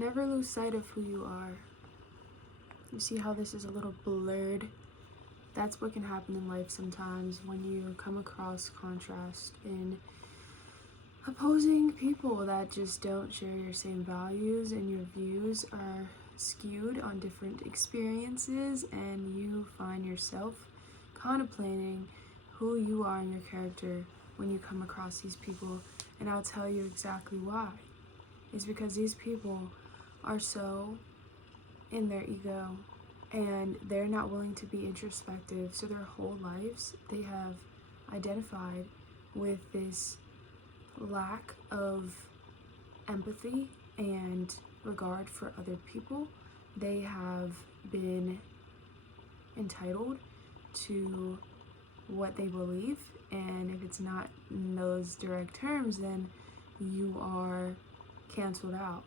never lose sight of who you are. You see how this is a little blurred? That's what can happen in life sometimes when you come across contrast in opposing people that just don't share your same values, and your views are skewed on different experiences, and you find yourself contemplating who you are and your character when you come across these people. And I'll tell you exactly why. It's because these people are so in their ego, and they're not willing to be introspective. So their whole lives they have identified with this lack of empathy and regard for other people. They have been entitled to what they believe, and if it's not in those direct terms, then you are canceled out.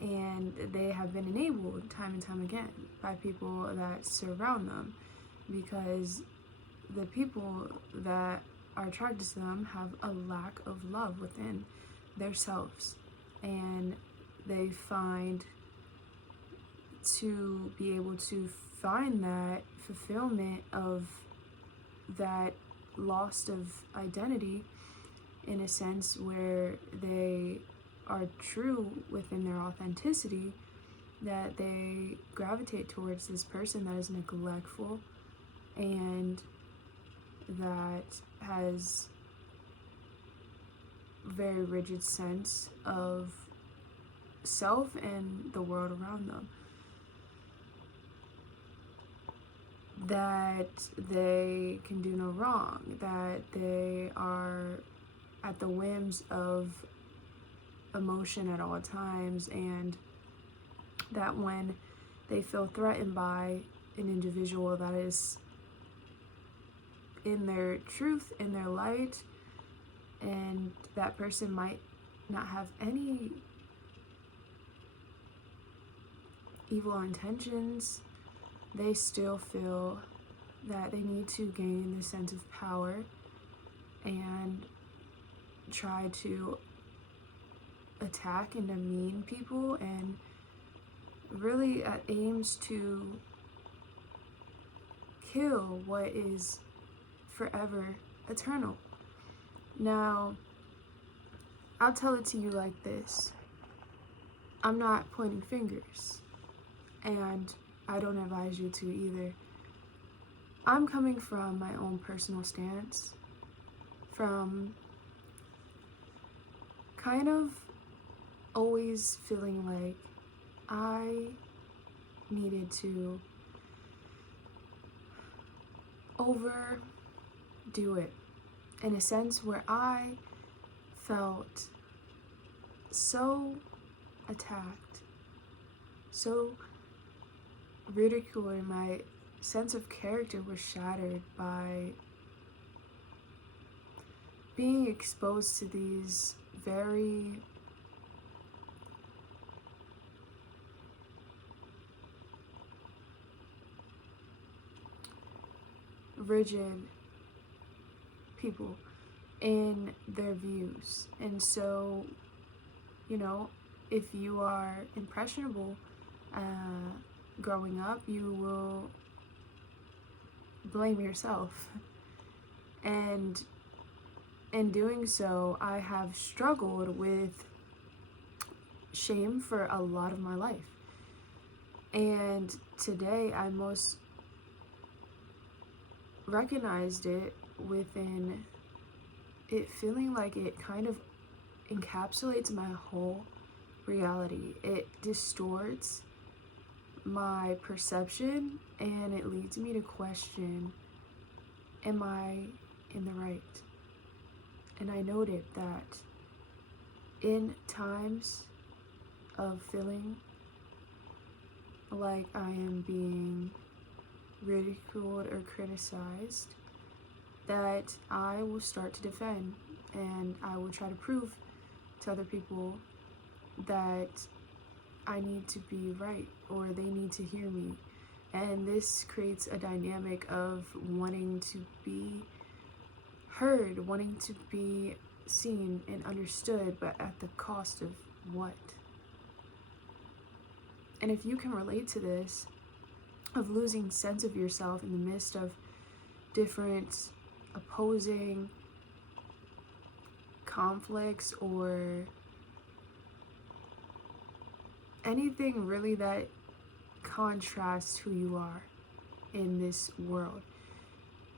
And they have been enabled time and time again by people that surround them, because the people that are attracted to them have a lack of love within themselves, and they find to be able to find that fulfillment of that loss of identity in a sense where they are true within their authenticity, that they gravitate towards this person that is neglectful and that has very rigid sense of self and the world around them, that they can do no wrong, that they are at the whims of emotion at all times, and that when they feel threatened by an individual that is in their truth, in their light, and that person might not have any evil intentions, they still feel that they need to gain this sense of power and try to attack and demean people, and really aims to kill what is forever eternal. Now, I'll tell it to you like this. I'm not pointing fingers, and I don't advise you to either. I'm coming from my own personal stance, from kind of always feeling like I needed to overdo it, in a sense where I felt so attacked, so ridiculed, and my sense of character was shattered by being exposed to these very rigid people in their views. And so, you know, if you are impressionable growing up, you will blame yourself. And in doing so, I have struggled with shame for a lot of my life. And today I most recognized it within it feeling like it kind of encapsulates my whole reality. It distorts my perception, and it leads me to question, am I in the right? And I noted that in times of feeling like I am being ridiculed or criticized, that I will start to defend, and I will try to prove to other people that I need to be right, or they need to hear me. And this creates a dynamic of wanting to be heard, wanting to be seen and understood, but at the cost of what? And if you can relate to this, of losing sense of yourself in the midst of different opposing conflicts or anything really that contrasts who you are in this world.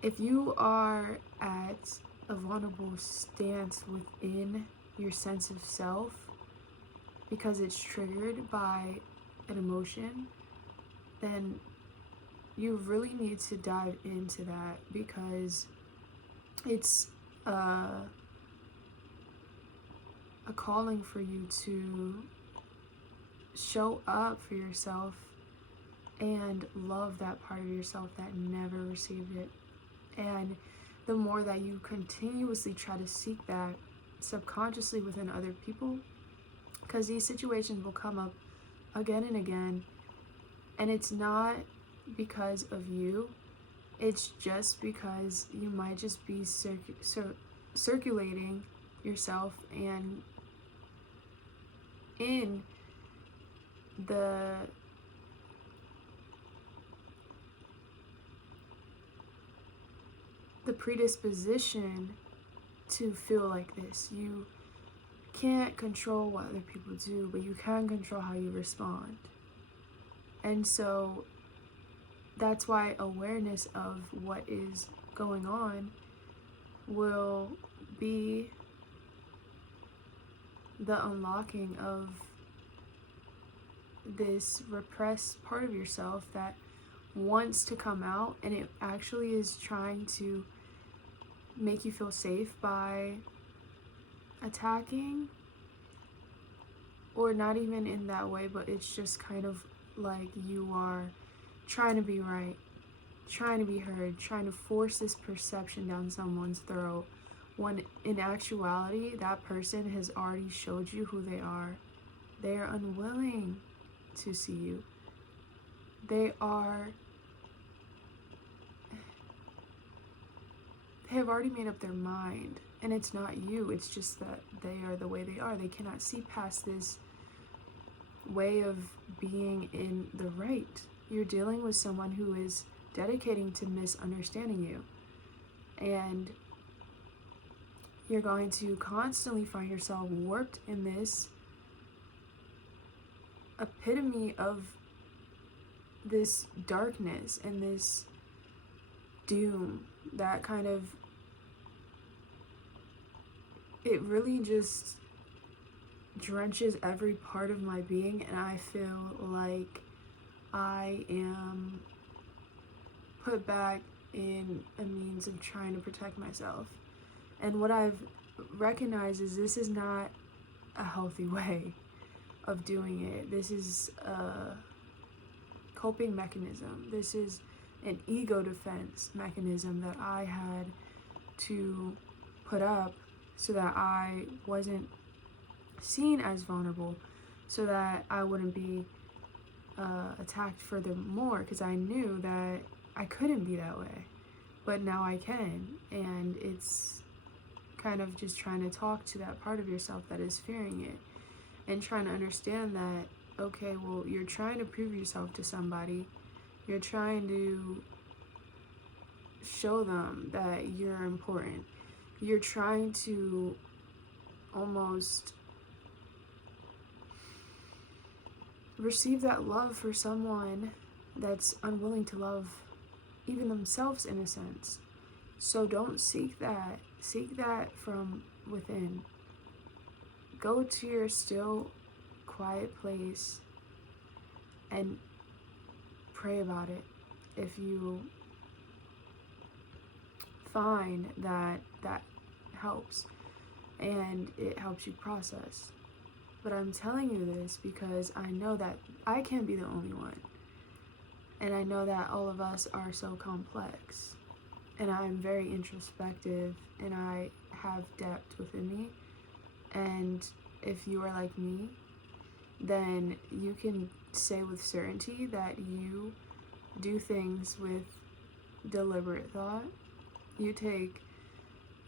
If you are at a vulnerable stance within your sense of self because it's triggered by an emotion, then you really need to dive into that, because it's a calling for you to show up for yourself and love that part of yourself that never received it. And the more that you continuously try to seek that subconsciously within other people, because these situations will come up again and again, and it's not because of you, it's just because you might just be circulating yourself and in the predisposition to feel like this. You can't control what other people do, but you can control how you respond. And so that's why awareness of what is going on will be the unlocking of this repressed part of yourself that wants to come out, and it actually is trying to make you feel safe by attacking, or not even in that way, but it's just kind of like you are trying to be right, trying to be heard, trying to force this perception down someone's throat, when in actuality that person has already showed you who they are. They are unwilling to see you. They have already made up their mind, and it's not you, it's just that they are the way they are. They cannot see past this way of being in the right. You're dealing with someone who is dedicating to misunderstanding you, and you're going to constantly find yourself warped in this epitome of this darkness and this doom that kind of, it really just drenches every part of my being, and I feel like I am put back in a means of trying to protect myself. And what I've recognized is this is not a healthy way of doing it. This is a coping mechanism. This is an ego defense mechanism that I had to put up so that I wasn't seen as vulnerable, so that I wouldn't be attacked furthermore, because I knew that I couldn't be that way, but now I can. And it's kind of just trying to talk to that part of yourself that is fearing it, and trying to understand that, okay, well, you're trying to prove yourself to somebody. You're trying to show them that you're important. You're trying to almost receive that love for someone that's unwilling to love even themselves, in a sense. So don't seek that. Seek that from within. Go to your still, quiet place and pray about it. If you find that that helps and it helps you process. But I'm telling you this because I know that I can't be the only one. And I know that all of us are so complex. And I'm very introspective, and I have depth within me. And if you are like me, then you can say with certainty that you do things with deliberate thought. You take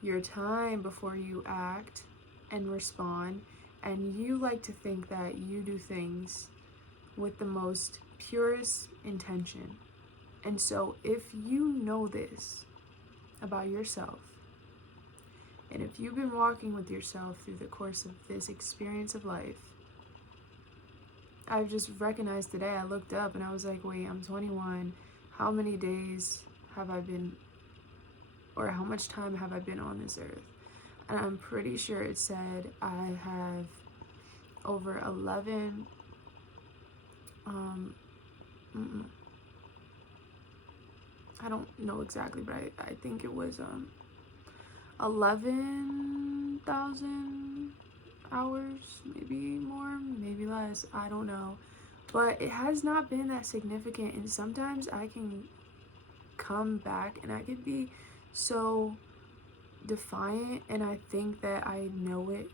your time before you act and respond, and you like to think that you do things with the most purest intention. And so if you know this about yourself, and if you've been walking with yourself through the course of this experience of life, I've just recognized today, I looked up and I was like, wait, I'm 21. How many days have I been, or how much time have I been on this earth? And I'm pretty sure it said I have over 11, I don't know exactly, but I think it was 11,000 hours, maybe more, maybe less, I don't know. But it has not been that significant, and sometimes I can come back and I could be so defiant and I think that I know it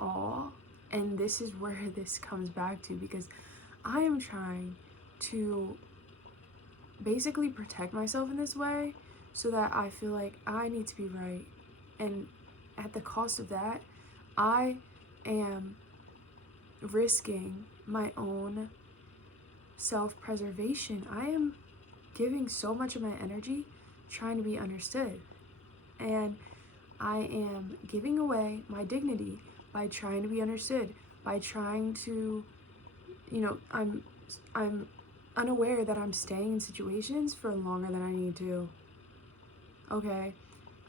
all. And this is where this comes back to, because I am trying to basically protect myself in this way so that I feel like I need to be right. And at the cost of that, I am risking my own self-preservation. I am giving so much of my energy trying to be understood. And I am giving away my dignity by trying to be understood, by trying to, I'm unaware that I'm staying in situations for longer than I need to. Okay,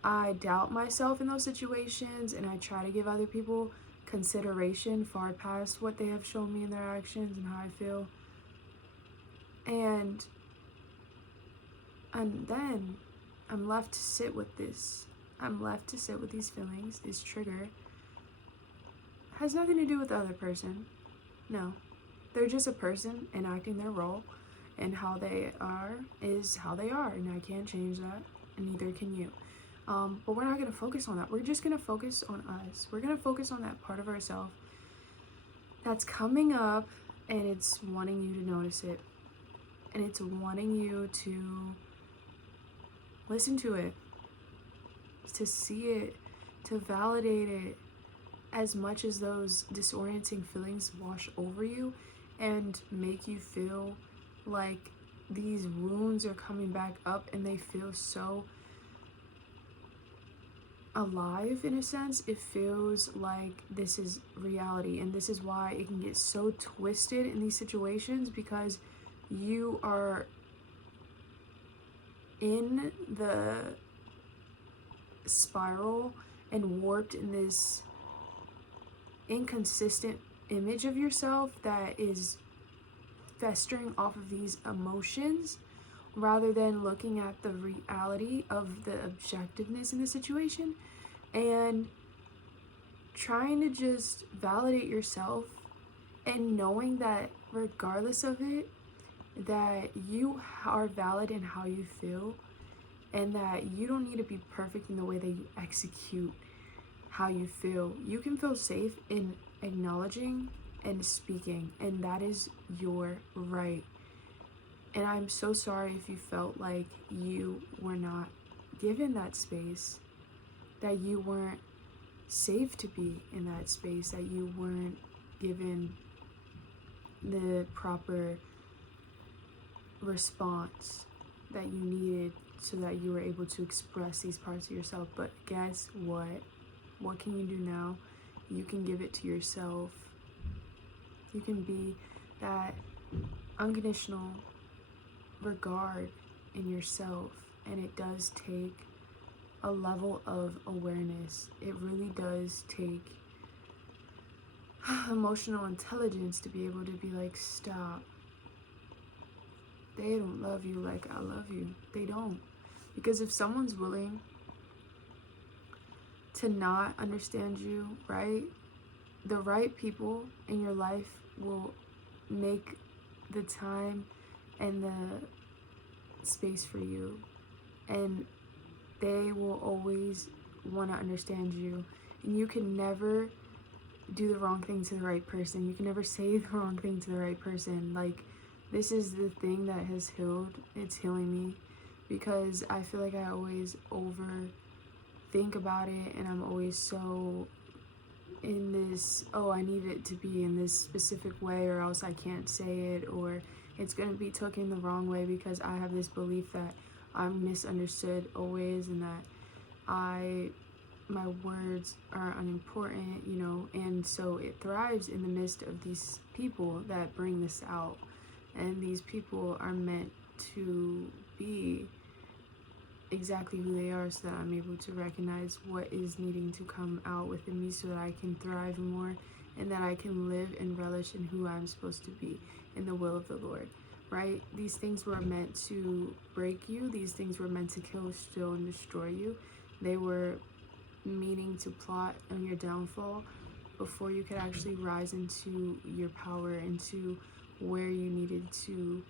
I doubt myself in those situations, and I try to give other people consideration far past what they have shown me in their actions and how I feel. And then I'm left to sit with this. I'm left to sit with these feelings. This trigger has nothing to do with the other person. No, they're just a person enacting their role, and how they are is how they are, and I can't change that, and neither can you. But we're not going to focus on that. We're just going to focus on us. We're going to focus on that part of ourselves that's coming up, and it's wanting you to notice it, and it's wanting you to listen to it, to see it, to validate it, as much as those disorienting feelings wash over you and make you feel like these wounds are coming back up and they feel so alive in a sense. It feels like this is reality, and this is why it can get so twisted in these situations, because you are in the spiral and warped in this inconsistent image of yourself that is festering off of these emotions, rather than looking at the reality of the objectiveness in the situation and trying to just validate yourself, and knowing that regardless of it, that you are valid in how you feel, and that you don't need to be perfect in the way that you execute how you feel. You can feel safe in acknowledging and speaking, and that is your right. And I'm so sorry if you felt like you were not given that space, that you weren't safe to be in that space, that you weren't given the proper response that you needed so that you were able to express these parts of yourself. But guess what? What can you do now? You can give it to yourself. You can be that unconditional regard in yourself, and it does take a level of awareness. It really does take emotional intelligence to be able to be like, stop. They don't love you like I love you. They don't. Because if someone's willing to not understand you, right, the right people in your life will make the time and the space for you, and they will always want to understand you. And you can never do the wrong thing to the right person. You can never say the wrong thing to the right person. Like, this is the thing that has healed. It's healing me, because I feel like I always overthink about it, and I'm always so in this, oh, I need it to be in this specific way or else I can't say it, or it's going to be taken the wrong way because I have this belief that I'm misunderstood always and that my words are unimportant, you know, and so it thrives in the midst of these people that bring this out. And these people are meant to be exactly who they are so that I'm able to recognize what is needing to come out within me so that I can thrive more and that I can live and relish in who I'm supposed to be in the will of the Lord, right? These things were meant to break you. These things were meant to kill, steal, and destroy you. They were meaning to plot on your downfall before you could actually rise into your power, into where you needed to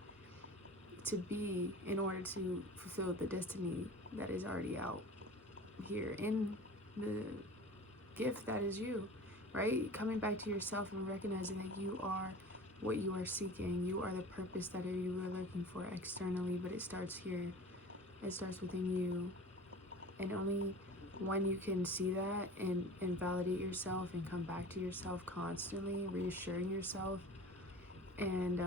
be in order to fulfill the destiny that is already out here in the gift that is you, right? Coming back to yourself and recognizing that you are what you are seeking. You are the purpose that you are looking for externally, but it starts here. It starts within you. And only when you can see that and validate yourself and come back to yourself constantly, reassuring yourself, and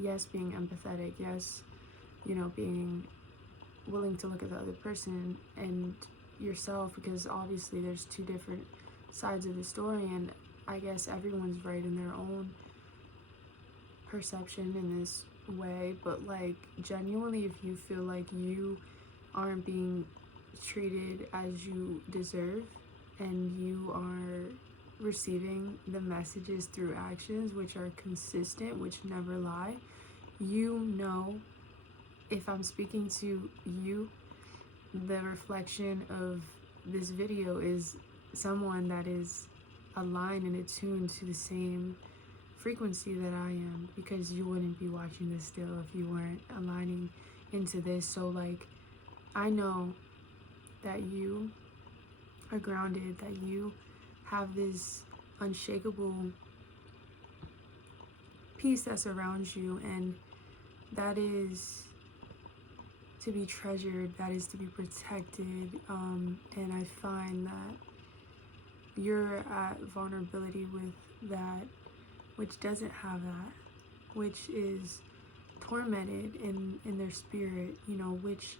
yes, being empathetic, yes, you know, being willing to look at the other person and yourself, because obviously there's two different sides of the story, and I guess everyone's right in their own perception in this way, but like genuinely, if you feel like you aren't being treated as you deserve and you are receiving the messages through actions which are consistent, which never lie, you know, if I'm speaking to you, the reflection of this video is someone that is aligned and attuned to the same frequency that I am, because you wouldn't be watching this still if you weren't aligning into this. So like, I know that you are grounded, that you have this unshakable peace that surrounds you, and that is to be treasured, that is to be protected, and I find that you're at vulnerability with that which doesn't have that, which is tormented in their spirit, you know, which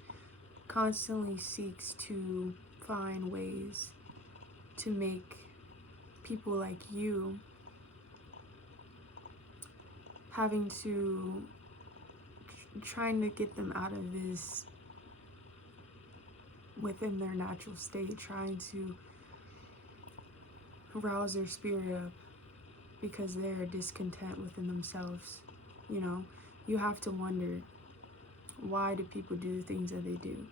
constantly seeks to find ways to make people like you having to trying to get them out of this within their natural state, trying to rouse their spirit up because they're discontent within themselves. You know, you have to wonder, why do people do the things that they do?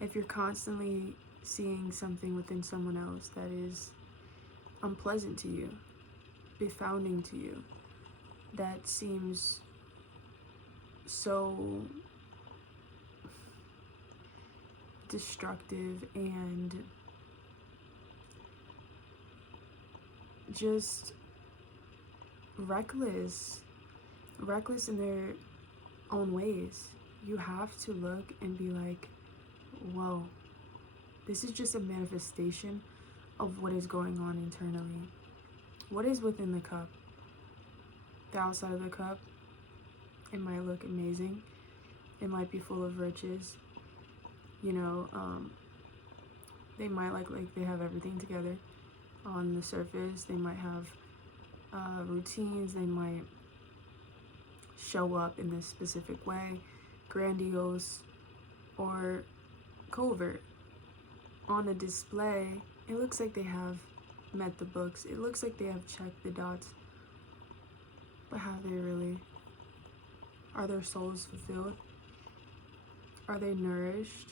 If you're constantly seeing something within someone else that is unpleasant to you, befounding to you, that seems so destructive and just reckless in their own ways, you have to look and be like, whoa, this is just a manifestation of what is going on internally. What is within the cup? The outside of the cup, it might look amazing. It might be full of riches. You know, they might look like they have everything together on the surface. They might have routines. They might show up in this specific way, grandiose or covert. On a display, it looks like they have met the books. It looks like they have checked the dots. But have they really? Are their souls fulfilled? Are they nourished?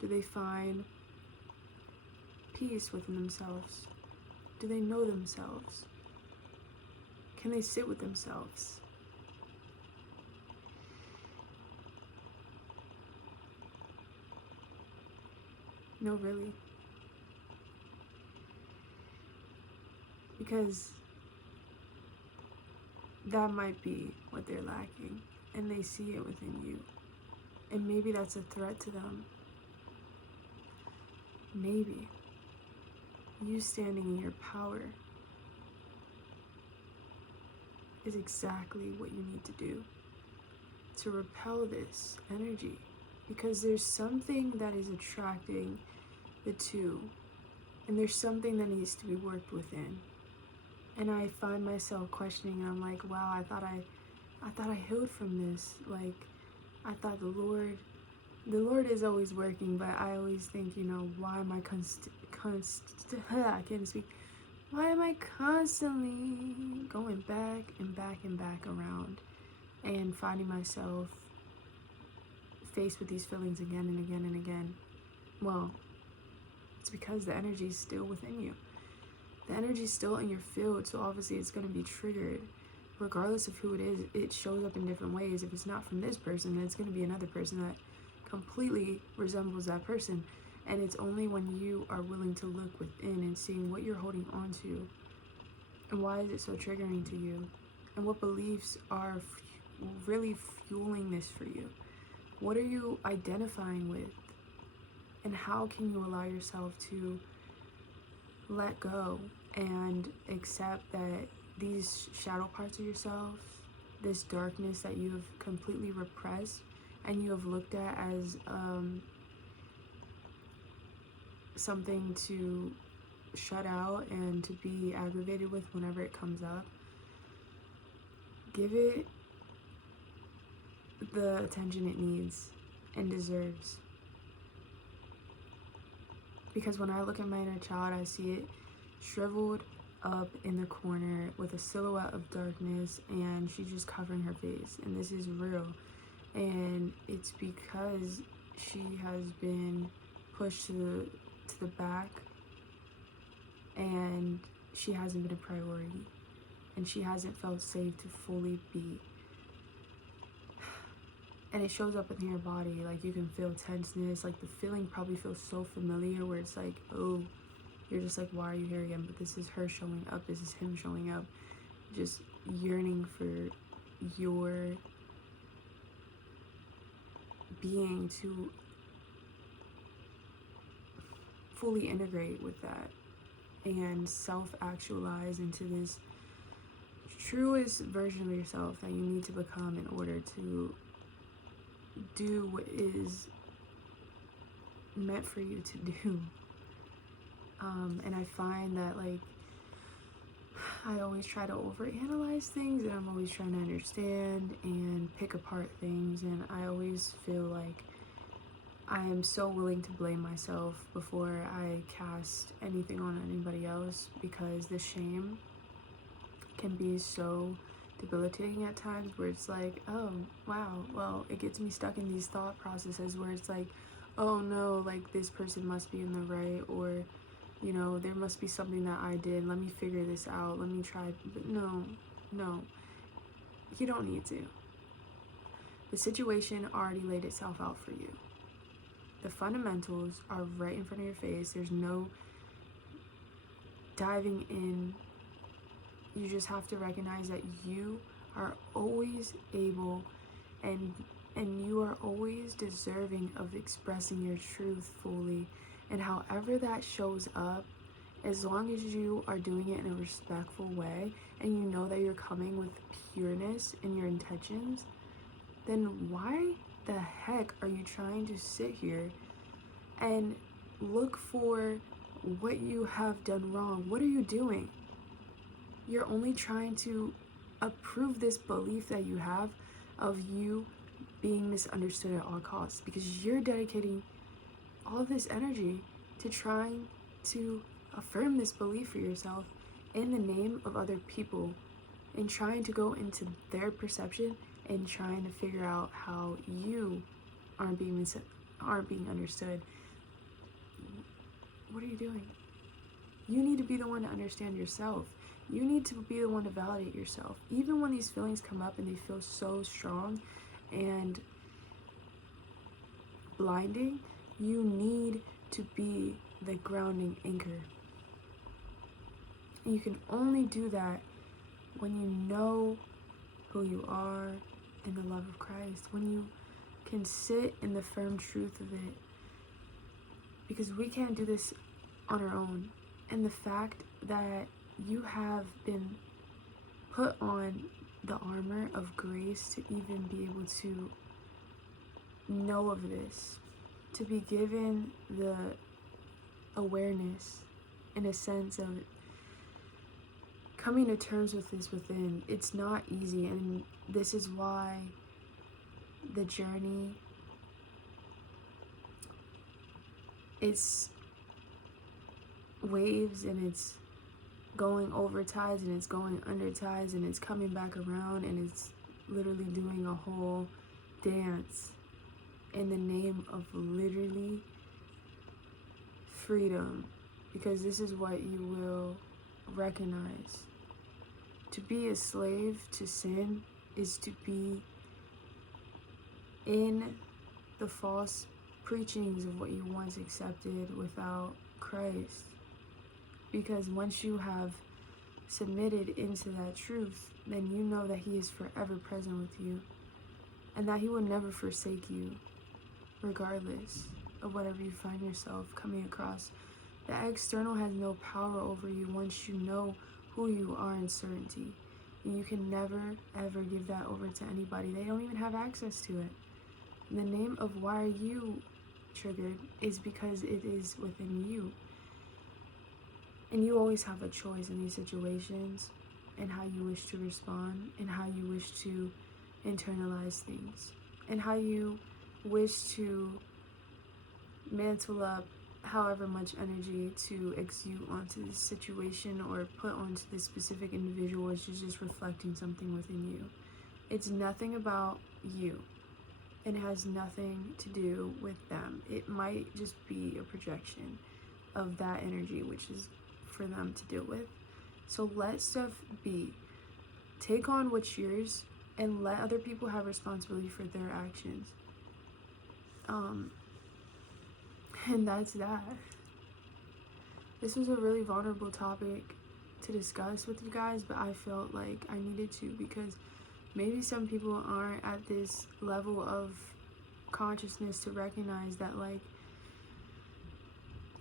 Do they find peace within themselves? Do they know themselves? Can they sit with themselves? No, really. Because that might be what they're lacking, and they see it within you. And maybe that's a threat to them. Maybe. you standing in your power is exactly what you need to do to repel this energy, because there's something that is attracting the two, and there's something that needs to be worked within. And I find myself questioning, and I'm like, wow, I thought I healed from this. Like, I thought the Lord is always working, but I always think, why am I I can't speak. Why am I constantly going back and back and back around and finding myself faced with these feelings again and again and again? Well, it's because the energy is still within you. The energy is still in your field, so obviously it's going to be triggered. Regardless of who it is, it shows up in different ways. If it's not from this person, then it's going to be another person that completely resembles that person. And it's only when you are willing to look within and seeing what you're holding on to, and why is it so triggering to you, and what beliefs are really fueling this for you. What are you identifying with? And how can you allow yourself to let go and accept that these shadow parts of yourself, this darkness that you have completely repressed and you have looked at as something to shut out and to be aggravated with whenever it comes up, give it the attention it needs and deserves. Because when I look at my inner child, I see it shriveled up in the corner with a silhouette of darkness, and she's just covering her face. And this is real. And it's because she has been pushed to the back, and she hasn't been a priority, and she hasn't felt safe to fully be. And it shows up in your body. Like, you can feel tenseness. Like, the feeling probably feels so familiar, where it's like, oh, you're just like, why are you here again? But this is her showing up. This is him showing up. Just yearning for your being to fully integrate with that and self-actualize into this truest version of yourself that you need to become in order to do what is meant for you to do. And I find that, like, I always try to overanalyze things, and I'm always trying to understand and pick apart things, and I always feel like I am so willing to blame myself before I cast anything on anybody else, because the shame can be so debilitating at times, where it's like, oh wow, well, it gets me stuck in these thought processes where it's like, oh no, like, this person must be in the right, or there must be something that I did, let me figure this out, let me try. But no, you don't need to. The situation already laid itself out for you. The fundamentals are right in front of your face. There's no diving in. You just have to recognize that you are always able and you are always deserving of expressing your truth fully. And however that shows up, as long as you are doing it in a respectful way and you know that you're coming with pureness in your intentions, then why the heck are you trying to sit here and look for what you have done wrong? What are you doing? You're only trying to approve this belief that you have of you being misunderstood at all costs, because you're dedicating all of this energy to trying to affirm this belief for yourself in the name of other people, and trying to go into their perception and trying to figure out how you aren't being understood. What are you doing? You need to be the one to understand yourself. You need to be the one to validate yourself. Even when these feelings come up and they feel so strong and blinding, you need to be the grounding anchor. And you can only do that when you know who you are in the love of Christ, when you can sit in the firm truth of it. Because we can't do this on our own. And the fact that you have been put on the armor of grace to even be able to know of this, to be given the awareness in a sense of coming to terms with this within, it's not easy. And this is why the journey, it's waves, and it's going over tides, and it's going under tides, and it's coming back around, and it's literally doing a whole dance in the name of literally freedom, because this is what you will recognize. To be a slave to sin is to be in the false preachings of what you once accepted without Christ. Because once you have submitted into that truth, then you know that He is forever present with you, and that He will never forsake you, regardless of whatever you find yourself coming across. The external has no power over you once you know who you are in certainty. And you can never, ever give that over to anybody. They don't even have access to it. And the name of why are you triggered is because it is within you. And you always have a choice in these situations, and how you wish to respond, and how you wish to internalize things, and how you wish to mantle up however much energy to exude onto this situation or put onto this specific individual, which is just reflecting something within you. It's nothing about you, and it has nothing to do with them. It might just be a projection of that energy, which is for them to deal with. So let stuff be. Take on what's yours, and let other people have responsibility for their actions. And that's that. This was a really vulnerable topic to discuss with you guys, but I felt like I needed to, because maybe some people aren't at this level of consciousness to recognize that, like,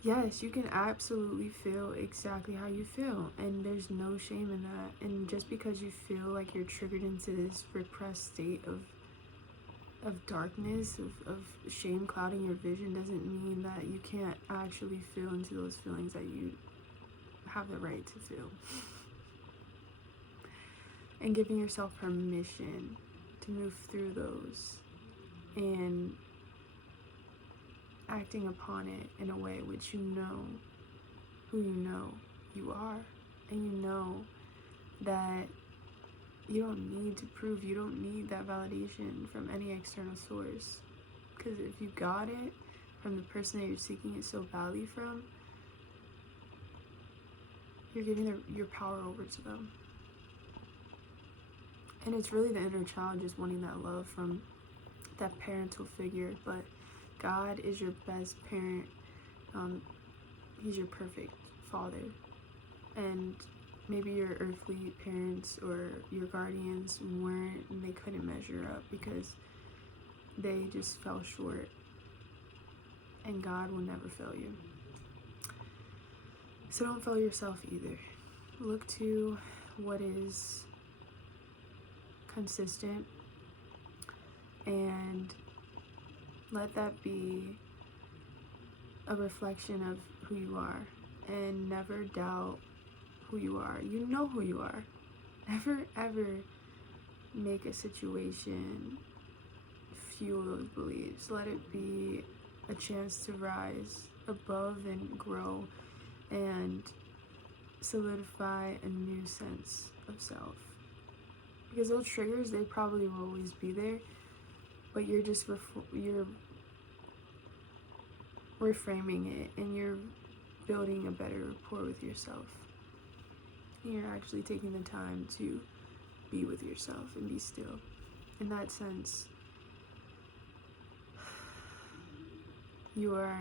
yes, you can absolutely feel exactly how you feel, and there's no shame in that. And just because you feel like you're triggered into this repressed state of darkness, of shame clouding your vision, doesn't mean that you can't actually feel into those feelings that you have the right to feel. And giving yourself permission to move through those, and acting upon it in a way which you know who you are, and you know that you don't need to prove, you don't need that validation from any external source. Because if you got it from the person that you're seeking it so badly from, you're giving your power over to them. And it's really the inner child just wanting that love from that parental figure. But God is your best parent. He's your perfect father. And maybe your earthly parents or your guardians weren't, and they couldn't measure up because they just fell short. And God will never fail you. So don't fail yourself either. Look to what is consistent, and let that be a reflection of who you are, and never doubt who you are. You know who you are. Never ever make a situation fuel those beliefs. Let it be a chance to rise above and grow and solidify a new sense of self. Because those triggers, they probably will always be there, but you're just you're reframing it, and you're building a better rapport with yourself. And you're actually taking the time to be with yourself and be still. In that sense, you are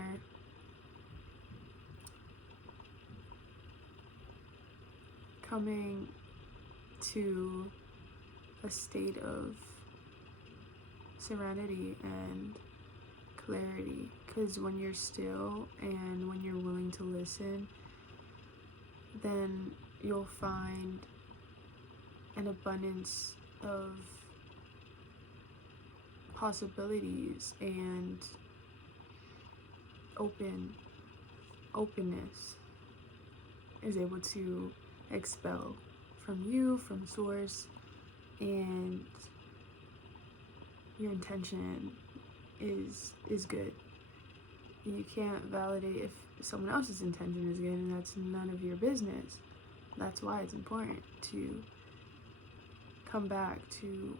coming to a state of serenity and clarity. Because when you're still and when you're willing to listen, then you'll find an abundance of possibilities and openness is able to expel from you, from source, and your intention is good. You can't validate if someone else's intention is good, and that's none of your business. That's why it's important to come back to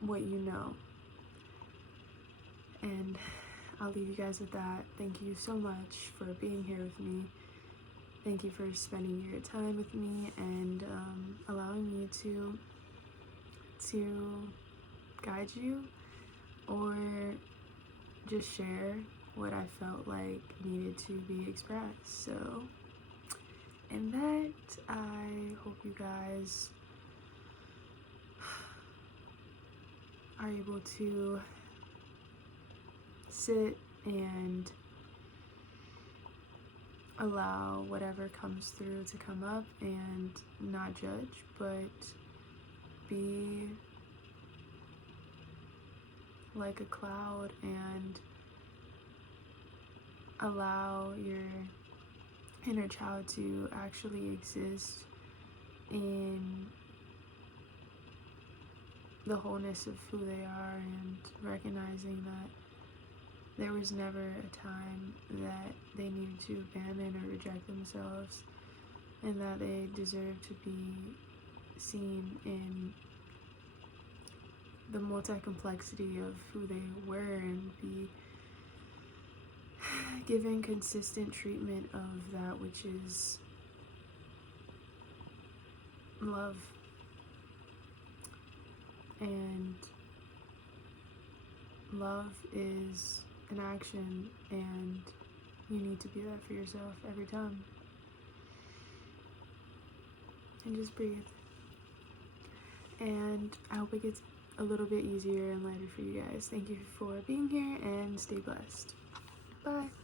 what you know. And I'll leave you guys with that. Thank you so much for being here with me. Thank you for spending your time with me and allowing me to guide you or just share what I felt like needed to be expressed. So, in that, I hope you guys are able to sit and allow whatever comes through to come up and not judge, but be like a cloud and allow your inner child to actually exist in the wholeness of who they are, and recognizing that there was never a time that they needed to abandon or reject themselves, and that they deserve to be seen in the multi-complexity of who they were and be given consistent treatment of that which is love. And love is an action, and you need to be that for yourself every time. And just breathe. And I hope it gets a little bit easier and lighter for you guys. Thank you for being here, and stay blessed. Bye.